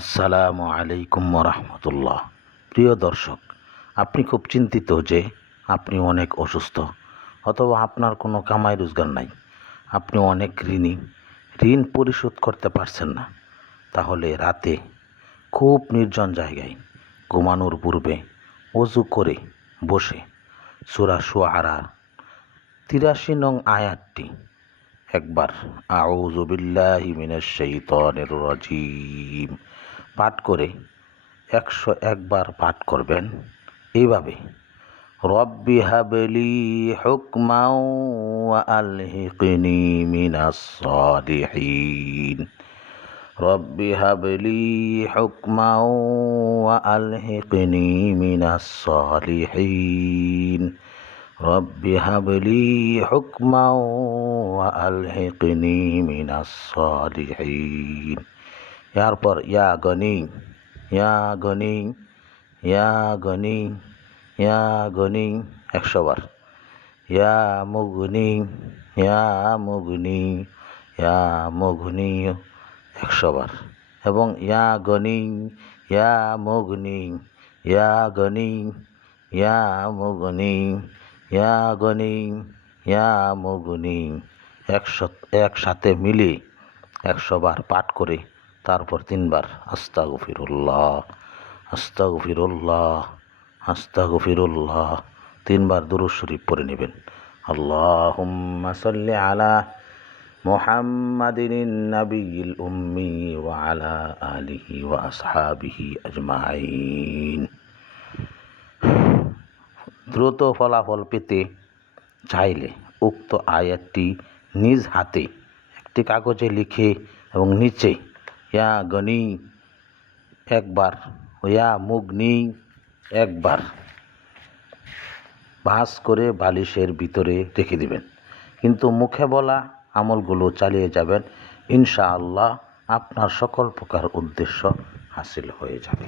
আসসালামু আলাইকুম রহমতুল্লাহ প্রিয় দর্শক, আপনি খুব চিন্তিত যে আপনি অনেক অসুস্থ অথবা আপনার কোনো কামাই রোজগার নাই। আপনি অনেক ঋণী, ঋণ পরিশোধ করতে পারছেন না। তাহলে রাতে খুব নির্জন জায়গায় ঘুমানোর পূর্বে অজু করে বসে সুরা সুয়ারার তিরাশি নং আয়াতটি একবার আউযু বিল্লাহি মিনাশ শাইতানির রাজিম। পাঠ করে একশো একবার পাঠ করবেন। এইভাবে। রব্বি হাবলি হুকমাও আলহিকনি মিনাস রব্বি হাবলি হুকমাও আলহিকনি মিনাস সালিহিন। রব্বি হাবলি হুকমাও আলহিকনি মিনাস সালিহিন। এরপর ইয়া গনি ইয়া গনি ইয়া গনি ইয়া গনি একশো বার। ইয়া মুগনি ইয়া মুগনি ইয়া মুগনি একশো বার। এবং ইয়া গনি ইয়া মুগনি ইয়া গনি ইয়া মুগনি ইয়া গনি ইয়া মুগনি একশো, একসাথে মিলে একশো বার পাঠ করে তারপর তিনবার আস্তা গফিরুল্লাহ আস্তা গফিরুল্লাহ আস্তা গফিরুল্লাহ তিনবার দুরুদ শরীফ পড়ে নেবেন। সাল্লি আলা উম্মি আলা আলিহি ওয়া দ্রুত ফলাফল পেতে চাইলে উক্ত আয়াতটি নিজ হাতে একটি কাগজে লিখে এবং নিচে ইয়া গনি, একবার। ইয়া মুগনি, একবার। ভাঁজ করে বালিশের ভিতরে রেখে দিবেন। কিন্তু মুখে বলা আমলগুলো চালিয়ে যাবেন। ইনশাআল্লাহ আপনার সকল প্রকার উদ্দেশ্য হাসিল হয়ে যাবে।